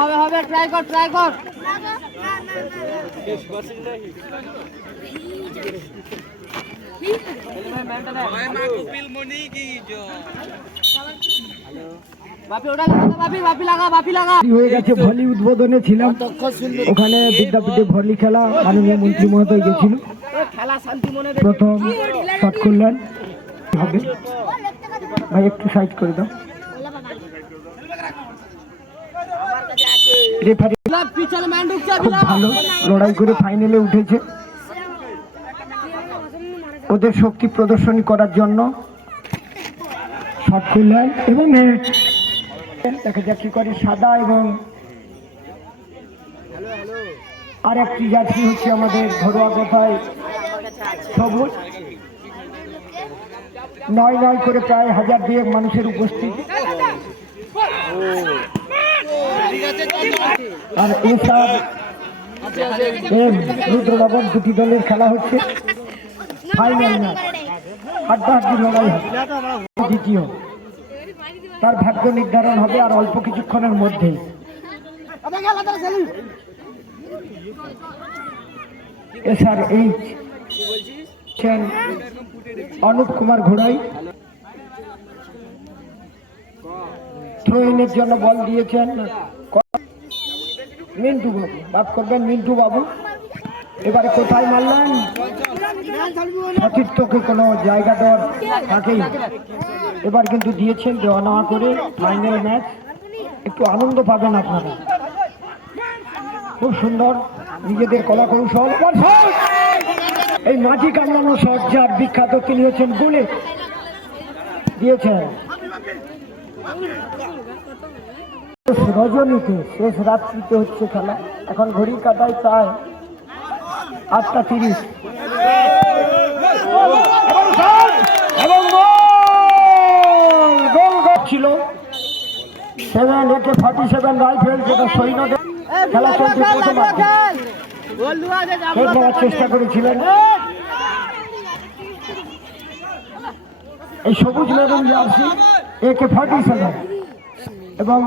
হবে হবে ট্রাই কর ট্রাই কর ভলি উদ্বোধনে ছিলাম। ওখানে বিদ্যাপীঠে ভলি খেলা, মাননীয় মন্ত্রী মহোদয় গেছিল। প্রথম শট করলেন ভাই, একটু সাইড করে দাও খুব ভালো লড়াই করে ফাইনালে উঠেছে ওদের শক্তি প্রদর্শনী করার জন্য শট করলেন এবং। দেখা যাক কি করে সাদা এবং আর একটি জার্সি হচ্ছে আমাদের ঘরোয়া কথায় সবুজ নয় নয় করে প্রায় হাজার দুয়েক মানুষের উপস্থিতি। আর এসব রুদ্রনগর দুটি দলের খেলা হচ্ছে। ফাইনাল ম্যাচ লড়াই হবে। দ্বিতীয়। তার ভাগ্য নির্ধারণ হবে আর অল্প কিছুক্ষণের মধ্যেই এসআর এইচ অনুপ কুমার ঘোড়াই। থ্রোইনের জন্য বল দিয়েছেন। মিন্টু বাবু বাদ করবেন, মিন্টু বাবু। এবারে কোথায় মারলেন? সতীর্থকে কোনো জায়গা দেওয়ার থাকেই। এবার কিন্তু দিয়েছেন দেওয়া নেওয়া করে ফাইনাল ম্যাচ একটু আনন্দ পাবেন আপনারা। খুব সুন্দর নিজেদের কলা কৌশল এই মাটি কামড়ানো সজ্জার বিখ্যাত তিনি হচ্ছেন গুলে দিয়েছেন। রজনীতে শেষ রাত্রিতে হচ্ছে খেলা। এখন ঘড়ি কাটায় প্রায় আটটা তিরিশ। ছিল। সেভেন একে ফর্টি সেভেন রাইফেল যেটা সৈন্যদের খেলা চলছে চেষ্টা করেছিলেন। এই সবুজ maroon jersey AK forty seven এবং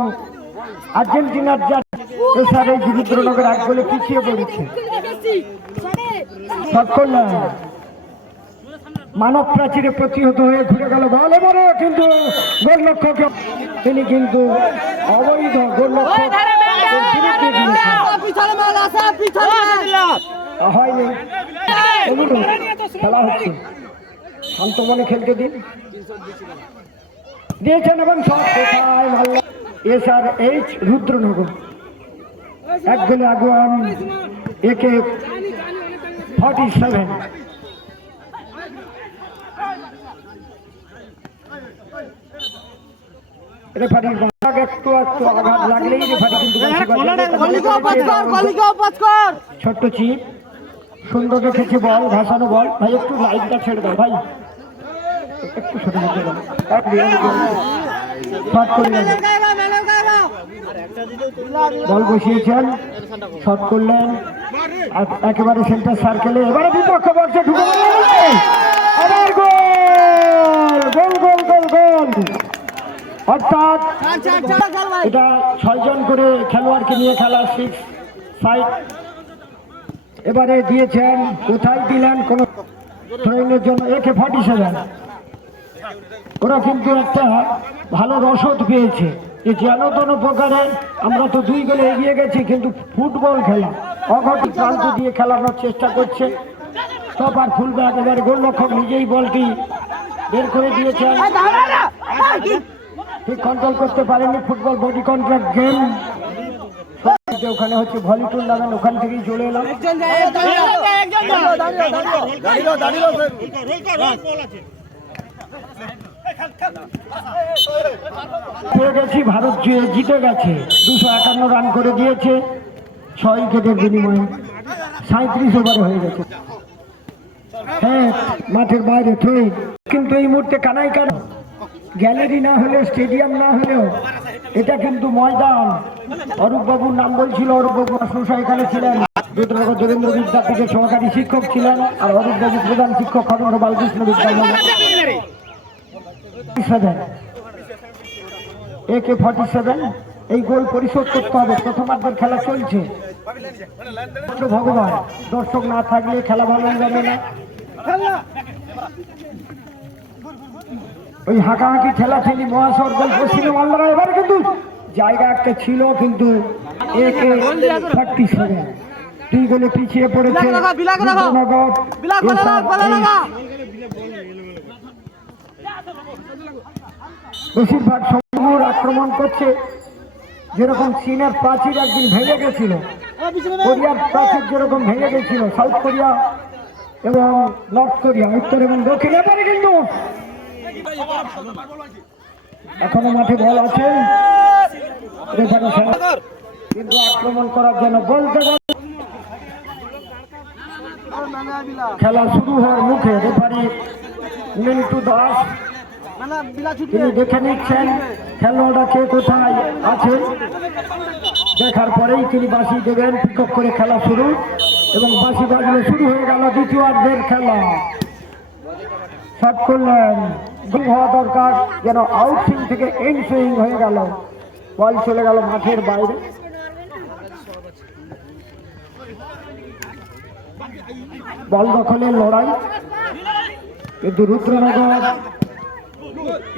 আর্জেন্টিনার যা এসআর এই রুদ্রনগর এক গোলে পিছিয়ে পড়েছে। করলেন মানব প্রাচীরে প্রতিহত হয়ে ঘুরে গেল বল এবারে কিন্তু গোলরক্ষক তিনি কিন্তু অবৈধ গোলরক্ষক। পিছনে ম্যান আছে পিছনে হয়নি খেলা হচ্ছে। শান্ত মনে খেলতে দিন। দিয়েছেন এবং সব কোথায়? মারল এস আর এইচ রুদ্রনগর। এক গোলে আগুয়ান একে ফর্টি সেভেন রেফারির ছোট্ট চিপ সুন্দর বল ভাসানো বল। ভাই, একটু লাইটটা ছেড়ে দাও, ভাই। একটু বল। বসিয়েছেন। শট করলেন। একেবারে সেন্টার সার্কেলে এবারে বিপক্ষ বক্সে ঢুকে গোল! গোল গোল গোল গোল! অর্থাৎ এটা ছয়জন করে খেলোয়াড়কে নিয়ে খেলা সিক্স সাইড এবারে দিয়েছেন কোথায় দিলেন কোন ট্রেনের জন্য একে ফর্টি সেভেন ওরা কিন্তু একটা ভালো রসদ পেয়েছে। যে যেন কোনো প্রকারে আমরা তো দুই গোলে এগিয়ে গেছি কিন্তু ফুটবল খেলা অঘটি প্রান্ত দিয়ে খেলানোর চেষ্টা করছে। আর ফুলব্যাক এবারে গোলরক্ষক নিজেই বলটি বের করে দিয়েছেন। ঠিক কন্ট্রোল করতে পারেনি ফুটবল বডি কন্ট্রাক্ট গেম ওখানে হচ্ছে ভলি টুর্নামেন্ট ওখান থেকেই চলে এলাম পেয়ে গেছি ভারত জিতে গেছে দুশো একান্ন রান করে দিয়েছে ছয় উইকেটের বিনিময়ে সাঁত্রিশ ওভার হয়ে গেছে হ্যাঁ মাঠের বাইরে থই কিন্তু এই মুহূর্তে কানাই কানা গ্যালারি না হলেও, স্টেডিয়াম না হলেও, এটা কিন্তু ময়দান। অরূপ বাবুর নাম বলছিল, অরূপ বাবু আসমসা এখানে ছিলেন। রুদ্রনগর দেবেন্দ্র বিদ্যাপীঠের সহকারী শিক্ষক ছিলেন, আর অরূপ বাবু প্রধান শিক্ষক খগেন্দ্র বালকৃষ্ণ বিদ্যালয়। একে ফর্টি সেভেন এই গোল পরিশোধ করতে হবে, প্রথমার্ধের খেলা চলছে। ভগবান, দর্শক না থাকলে খেলা ভালো যাবে না। ওই হাঁকাহাঁকি খেলা খেলি মহাশর গোল পশ্চিমে মালদারা এবার কিন্তু জায়গা একটা ছিল কিন্তু একে ফর্টি সেভেন দুই গোলে পিছিয়ে পড়েছে বেশিরভাগ আক্রমণ করছে। যেরকম চীনের প্রাচীর একদিন ভেঙে গেছিল কোরিয়ার প্রাচীর যেরকম ভেঙে গেছিল সাউথ কোরিয়া এবং নর্থ কোরিয়া উত্তর এবং দক্ষিণ। এবারে কিন্তু এখনও মাঠে বল আছে। কিন্তু আক্রমণ করার জন্য বলতে বল খেলা শুরু হওয়ার মুখে রেফারি মিন্টু দাস। তিনি দেখে নিচ্ছেন খেলোয়াড়রা কে কোথায় আছে। দেখার পরেই তিনি বাসি দেবেন। পিকক করে খেলা শুরু এবং বাসি বাজলে শুরু হয়ে গেল দ্বিতীয়ার্ধের খেলা। শট করলেন। গোল হওয়া দরকার, যেন আউট সুইং থেকে সুইং হয়ে গেল। বল চলে গেল মাঠের বাইরে। বল দখলের লড়াই। কিন্তু রুদ্রনগর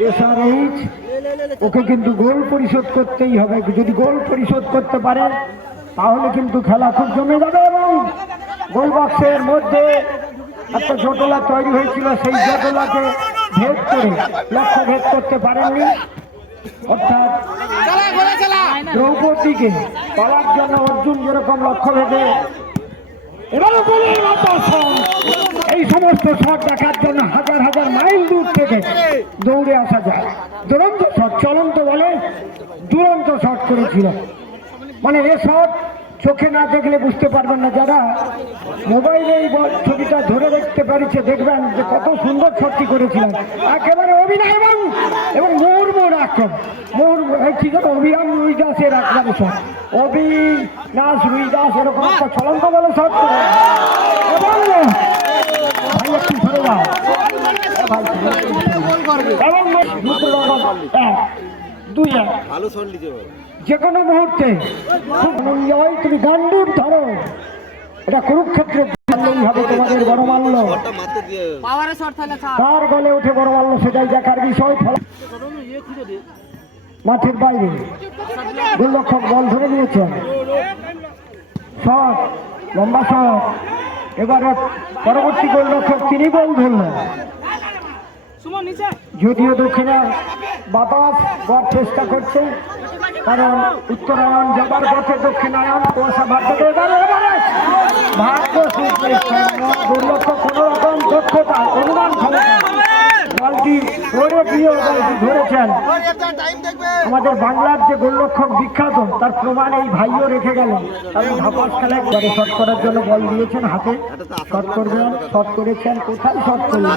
এসআরএইচ ওকে কিন্তু গোল পরিশোধ করতেই হবে। যদি গোল পরিশোধ করতে পারে, তাহলে কিন্তু খেলা খুব জমে যাবে এবং গোল বক্সের মধ্যে একটা জটলা তৈরি হয়েছিল, সেই জটলাকে ভেদ করে, লক্ষ্য ভেদ করতে পারেননি। অর্থাৎ দ্রৌপদীকে পালার জন্য অর্জুন যেরকম লক্ষ্য ভেদে এই সমস্ত শট দেখার জন্য হাজার হাজার মাইল দূর থেকে দৌড়ে আসা যায়। দুরন্ত শট, চলন্ত বলে দুরন্ত শট করেছিল। মানে এ শট চোখে না দেখলে বুঝতে পারবেন না যারা মোবাইলে এই ছবিটা ধরে দেখতে পারিছে, দেখবেন যে কত সুন্দর শটটি করেছিলেন। একেবারে অভিনয় এবং এবং মোর মোর আক্রম মোর কি যেন অভিরাম রুই দাসের একবারে শট। অবিনাশ রুই দাস এরকম একটা চলন্ত বলে করে। এবং দুই, এক। ভালো পারো। যে কোনো মুহূর্তে তুমি গান্ডুর ধরো। এটা কুরুক্ষেত্রে হবে তোমাদের গলে উঠে সেটাই দেখার বিষয় মাঠের বাইরে। গোলরক্ষক বল ধরে নিয়েছেন। শট লম্বা শট। এবারে পরবর্তী গোলরক্ষক তিনি বল ধরলেন। যদিও দক্ষিণে বাতাস চেষ্টা করছে। কারণ উত্তরায়ণ যাবার পথে দক্ষিণায়ন কুয়াশা ভাগ্য ভাগ্য দুর্লক্ষ কোন রকম দক্ষতা অনুমান ক্ষমতা আমাদের বাংলার যে গোলরক্ষক বিখ্যাত, তার প্রমাণ এই ভাইও রেখে গেল কারণ শট করার জন্য বল দিয়েছেন হাতে। শট করবেন, শট করেছেন, কোথায় শট করলেন?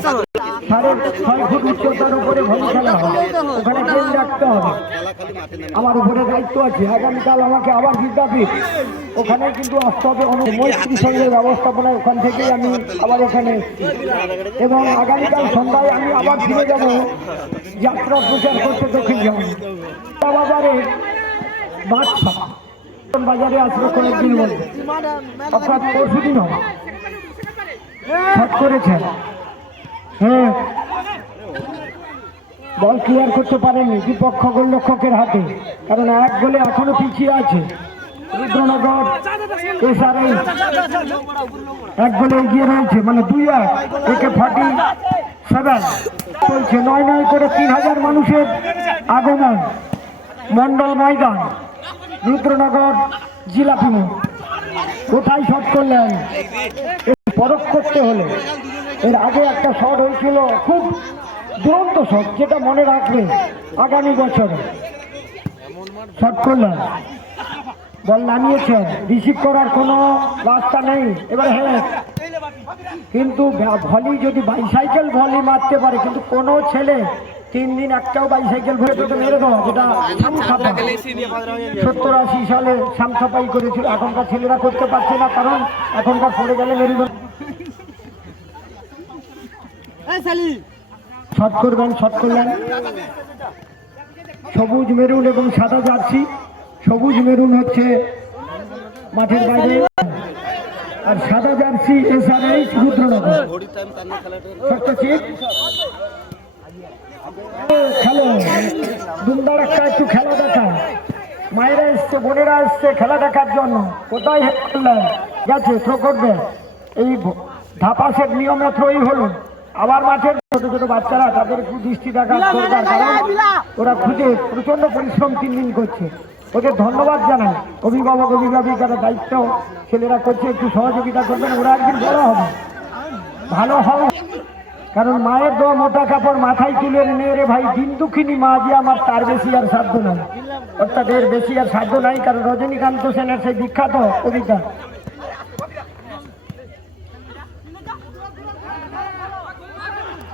সাড়ে ছয় ফুট উচ্চতার উপরে ভলি খেলা হয় ওখানে রাখতে হবে। আমার উপরে দায়িত্ব আছে। আগামীকাল আমাকে আবার বিদ্যাপীঠ ওখানে কিন্তু আসতে হবে। সঙ্গে ব্যবস্থাপনায় ওখান থেকেই আমি আবার এখানে এবং আগামীকাল সন্ধ্যায় আমি আবার ফিরে যাব। যাত্রা প্রচার করতে দক্ষিণ যাব বাজারে বাদশা। বাজারে আসবে কয়েকদিন মধ্যে অর্থাৎ পরশু দিন হবে করেছেন হ্যাঁ। বল ক্লিয়ার করতে পারেনি বিপক্ষ গোলরক্ষকের হাতে। কারণ এক গোলে এখনও পিছিয়ে আছে রুদ্রনগর এসআরআই এক গোলে এগিয়ে রয়েছে মানে দুই এক, একে ফাটি সেভেন। চলছে নয় নয় করে তিন হাজার মানুষের আগমন। মন্ডল ময়দান, রুদ্রনগর জিলাপি। কোথায় শট করলেন? পরখ করতে হলে। এর আগে একটা শট হয়েছিল খুব দুরন্ত শট যেটা মনে রাখবে আগামী বছরে। শট করলেন বল নামিয়েছেন রিসিভ করার কোনো রাস্তা নেই। এবার হ্যাঁ কিন্তু ভলি যদি বাইসাইকেল ভলি মারতে পারে, কিন্তু কোনো ছেলে তিন দিন একটাও বাইসাইকেল ভরে পেটে মেরে দেওয়া, যেটা সামসাপা সত্তর আশি সালে সামসাপাই করেছিল। এখনকার ছেলেরা করতে পারছে না, কারণ এখনকার পড়ে গেলে এই সালি শট করবেন, শট করলেন। সবুজ মেরুন এবং সাদা জার্সি। সবুজ মেরুন হচ্ছে মাঠের বাইরে। আর সাদা জার্সি রুদ্রনগর না খেলাটা ষষ্ঠ চিপ খেলো। দুমদারাক্কা একটু খেলা দেখা। মায়েরা এসছে, বোনেরা এসছে খেলা দেখার জন্য। কোথায় হেড করলেন গেছে থ্রো করবে। এই ধাপাসের নিয়মে থ্রোই হলো। আবার মাঠের ছোট ছোট বাচ্চারা তাদের একটু দৃষ্টি রাখা দরকার কারণ ওরা খুঁজে প্রচণ্ড পরিশ্রম তিন দিন করছে। ওদের ধন্যবাদ জানাই। অভিভাবক অভিভাবিকারা দায়িত্ব ছেলেরা করছে একটু সহযোগিতা করবেন ওরা একদিন বড় হবে। ভালো হবে। কারণ মায়ের দেওয়া মোটা কাপড় মাথায় তুলে নিয়ে রে ভাই দিন দুঃখিনী মা যে আমার তার বেশি আর সাধ্য নাই। অর্থাৎ এর বেশি আর সাধ্য নাই কারণ রজনীকান্ত সেনের সেই বিখ্যাত কবিতা।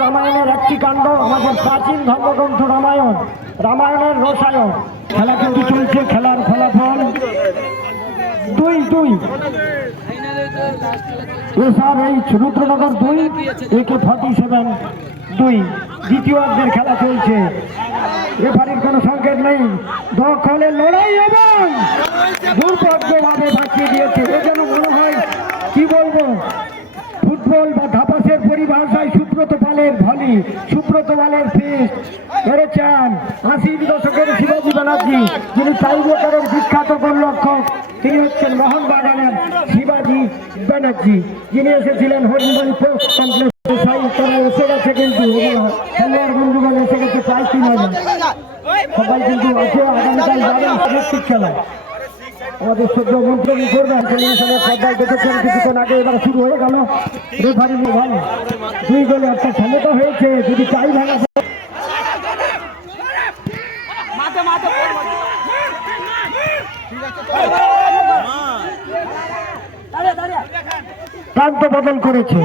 রামায়ণের একটি কাণ্ড, আমাদের প্রাচীন ধর্মগ্রন্থ রামায়ণ, রামায়ণের রসায়ন। খেলা কিন্তু চলছে, খেলার ফলাফল দুই দুই। এসআর এই রুদ্রনগর দুই, একে ফর্টি সেভেন দুই। দ্বিতীয়ার্ধের খেলা চলছে। রেফারির কোনো সংকেত নেই। দখলে লড়াই এবং দুর্ভাগ্যভাবে বাঁচিয়ে দিয়েছে। এ যেন মনে হয়, কি বলব? ফুটবল বা ধাপাসের পরিভাষায় সুব্রত পালের ভলি, সুব্রত পালের ফিস্ট হেরেছেন আশির দশকের শিবাজি ব্যানার্জি, যিনি টাইব্রেকারের বিখ্যাত গোলরক্ষক, তিনি হচ্ছেন মোহনবাগানের শিবাজি ব্যানার্জি। যিনি এসেছিলেন হরিমণি পোস্ট কমপ্লেক্সে সবাই কিন্তু আমাদের সদ্য করবেন আগে এবার শুরু হয়ে গেল। দুই গোলে একটা সমতা হয়েছে যদি চাই ভাঙা প্রান্ত বদল করেছে।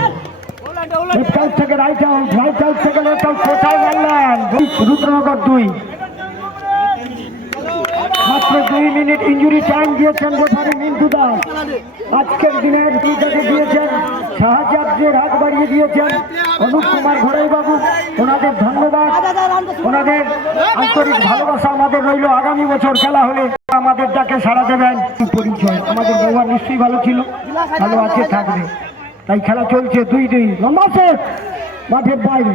লেফট আউট থেকে রাইট আউট রাইট আউট থেকে লেফট আউট কোথায় মারলেন? রুদ্রনগর দুই। দুই মিনিট ইঞ্জুরি টাইম দিয়েছেন রেফারি মিন্টু দাস আজকের দিনের দুইটাকে দিয়েছেন সাহায্যের হাত বাড়িয়ে দিয়েছেন, অনুপ কুমার ঘোড়াই ওনাদের ধন্যবাদ। ওনাদের আন্তরিক ভালোবাসা আমাদের রইল। আগামী বছর খেলা হলে আমাদের ডাকে সাড়া দেবেন। পরিচয় আমাদের ব্যবহার নিশ্চয়ই ভালো ছিল, ভালো আছে, থাকবে। তাই খেলা চলছে দুই দুই। লম্বা মাঠের বাইরে।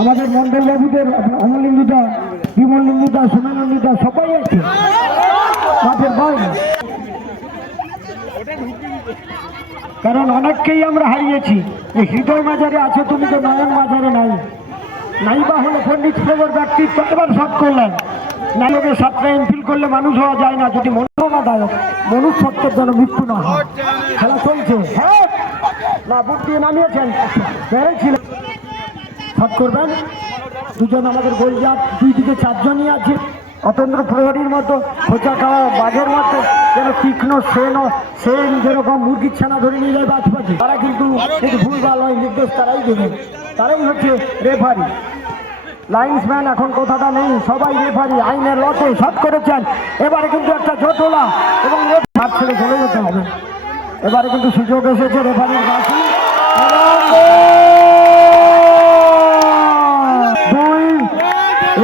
আমাদের মন্ডল বাবুদের অমলিন্দুদা বিমলিন্দুদা সোনানন্দুদা সবাই আছে মাঠের কারণ অনেককেই আমরা হারিয়েছি। যে হৃদয় মাজারে আছো তুমি তো নয়ন মাজারে নাই। নাই বা হলো পণ্ডিত প্রবর ব্যক্তিত্ব, এবার সব করলেন। নাইলোকে সাতটা এমফিল করলে মানুষ হওয়া যায় না, যদি মনোরমাদায়ক মনুষ্যত্বের জন্য মৃত্যু না হয়। খেলা চলছে। হ্যাঁ! না, বুক দিয়ে নামিয়েছেন। পেরেছিলেন শট করবেন। দুজন আমাদের গোলজাত, দুই দিকে চারজনই আছে। অতন্দ্র প্রহরীর মতো খোঁচা খাওয়া বাঘের মতো যেন তীক্ষ্ণ, সেন সেন যেরকম মুরগির ছানা ধরে নিয়ে যায় বাজ পাখি তারা কিন্তু ভুল ভালো হয় নির্দেশ তারাই দেবেন তারাই হচ্ছে রেফারি লাইন্সম্যান এখন কথাটা নেই, সবাই রেফারি আইনের লতে শট করেছেন। এবারে কিন্তু একটা জটোলা এবং হাত ছেড়ে চলে যেতে হবে। এবারে কিন্তু সুযোগ এসেছে রেফারির বাসি দুই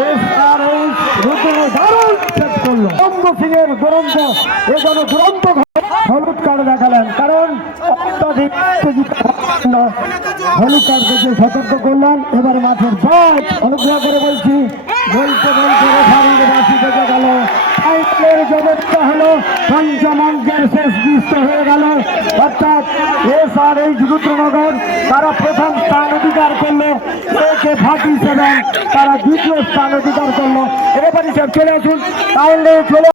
এসআরএইচ রুদ্র দারুণ সেট করল অম্ব সিং এর দুরন্ত এ যেন দুরন্ত হলুদ কার্ড দেখালেন। কারণ অত্যাধিক হলুদ কার্ড থেকে সতর্ক করলেন। এবার মাঠের বাজ অনুগ্রহ করে বলছি, বলতে বলতে রেফারির বাসি গেল। শেষ দৃশ্য হয়ে গেল। অর্থাৎ এস আর এই রুদ্রনগর তারা প্রথম স্থান অধিকার করল। একে ফার্টি সেভেন তারা দ্বিতীয় স্থান অধিকার করল। এবারে সব চলে আসুন। তাহলে চলে।